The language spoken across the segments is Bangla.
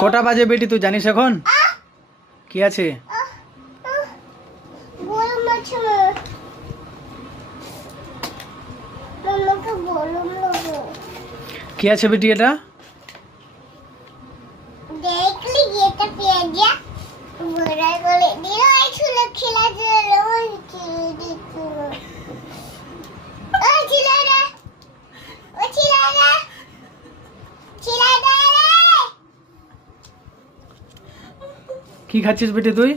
কটা বাজে বেটি তুই জানিস এখন কি আছে? কি আছে বেটি এটা? দেখলি এটা পেঁয়াজা বড় করে দিল এই ছিল খেলা দিল ওই দিতো ওই ছিলারা কি খাচ্ছিস বেটি তুই?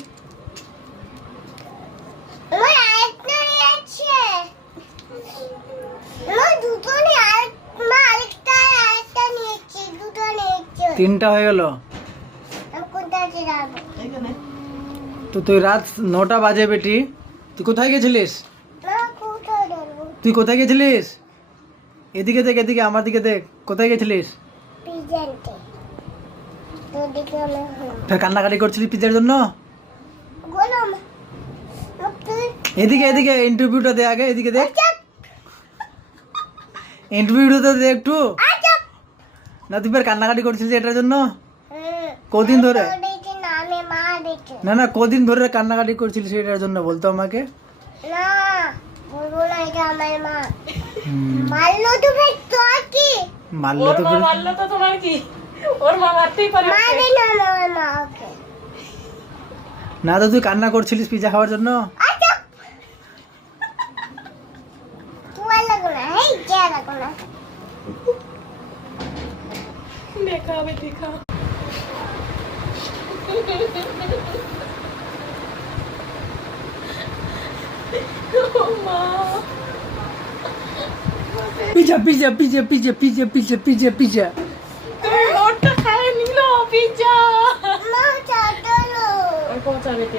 ওই আরেকটা আছে ওই দুটো নি আর মা আরেকটা নিয়েছি দুটো নিয়েছি তিনটা হয়ে গেল কোথায় যাবো এখানে তো তুই রাত 9টা বাজে বেটি তুই কোথায় গেছিলিস? না কোথায় যাবো তুই কোথায় গেছিলিস? এদিকে দেখ, এদিকে আমার দিকে দেখ, কোথায় গেছিলিস? পিজেন্টে তো দেখে আমি ফের কান্নাকাটি করছিলি পিজার জন্য? গোলাম তুই এদিকে এদিকে ইন্টারভিউটা দে আগে, এদিকে দেখ, ইন্টারভিউটা দে একটু। না তুই ফের কান্নাকাটি করছিলিস এটার জন্য? কদিন ধরে? নামে মা দেখে না না, কদিন ধরে কান্নাকাটি করছিলিস এটার জন্য বলতো আমাকে? না বলবো না এটা আমার মা মারলো তো ভাই তোর কি মারলো ওর তো মা ফের- মারলো তো তোমার কি? ওর মা মারতেই পারে ওকে। মারে না আমার মা ওকে না তো তুই কান্না করছিলিস পিজা খাওয়ার জন্য? আচ্ছা তোমার লাগো না এই যা লাগো না দেখা হবে দেখা। ও মা pizza pizza pizza pizza pizza pizza pizza pizza ওরটা খায় নিল পিজ্জা। মা চাটালো আর পৌঁছাবে কি?